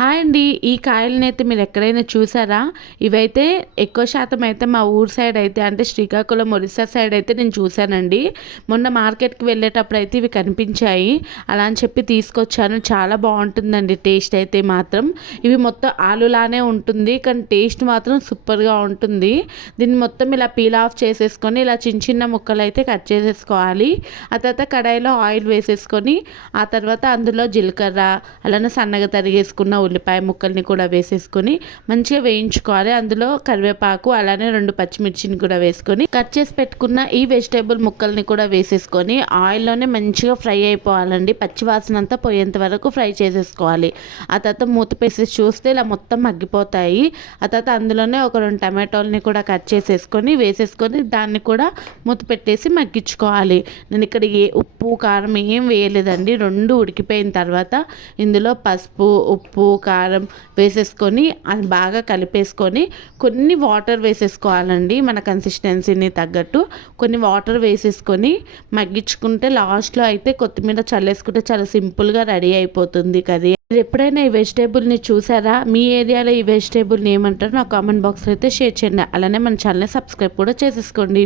Hi అండి. ఈ కాయలనైతే మీరు ఎక్కడైనా చూసారా? ఇవైతే ఎక్కువ శాతం అయితే మా ఊరు సైడ్ అయితే అంటే శ్రీకాకుళం, ఒరిస్సా సైడ్ అయితే నేను చూశానండి. మొన్న మార్కెట్‌కి వెళ్ళేటప్పుడు అయితే ఇవి కనిపించాయి. అలా అని చెప్పి తీసుకొచ్చాను. చాలా బావుంటుందండి టేస్ట్ అయితే మాత్రం. ఇవి మొత్తం ఆలులానే ఉంటుంది. కానీ టేస్ట్ మాత్రం సూపర్‌గా ఉంటుంది. దీన్ని మొత్తం ఇలా పీల్ ఆఫ్ చేసేసుకొని ఇలా చిన్న చిన్న ముక్కలైతే కట్ చేసేసుకోవాలి. ఆ తర్వాత కడాయిలో ఆయిల్ వేసేసుకొని ఆ తర్వాత అందులో జీలకర్ర, అలానే సన్నగా తరిగేసుకున్న ఉల్లిపాయ ముక్కల్ని కూడా వేసేసుకొని మంచిగా వేయించుకోవాలి. అందులో కరివేపాకు అలానే 2 పచ్చిమిర్చిని కూడా వేసుకొని కట్ చేసి పెట్టుకున్న ఈ వెజిటేబుల్ ముక్కల్ని కూడా వేసేసుకొని ఆయిల్లోనే మంచిగా ఫ్రై అయిపోవాలండి. పచ్చి వాసన అంతా పోయేంత వరకు ఫ్రై చేసేసుకోవాలి. ఆ తర్వాత మూత పేసేసి చూస్తే ఇలా మొత్తం మగ్గిపోతాయి. ఆ తర్వాత అందులోనే ఒక 2 టమాటోల్ని కూడా కట్ చేసేసుకొని వేసేసుకొని దాన్ని కూడా మూత పెట్టేసి మగ్గించుకోవాలి. నేను ఇక్కడ ఉప్పు కారం ఏం వేయలేదండి. 2 ఉడికిపోయిన తర్వాత ఇందులో పసుపు, ఉప్పు, కారం వేసేసుకొని అది బాగా కలిపేసుకొని కొన్ని వాటర్ వేసేసుకోవాలండి. మన కన్సిస్టెన్సీని తగ్గట్టు కొన్ని వాటర్ వేసేసుకొని మగ్గించుకుంటే లాస్ట్లో అయితే కొత్తిమీర చల్లేసుకుంటే చాలా సింపుల్గా రెడీ అయిపోతుంది కర్రీ. మీరు ఎప్పుడైనా ఈ వెజిటేబుల్ని చూసారా? మీ ఏరియాలో ఈ వెజిటేబుల్ని ఏమంటారో నా కామెంట్ బాక్స్లో అయితే షేర్ చేయండి. అలానే మన ఛానల్ని సబ్స్క్రైబ్ కూడా చేసేసుకోండి.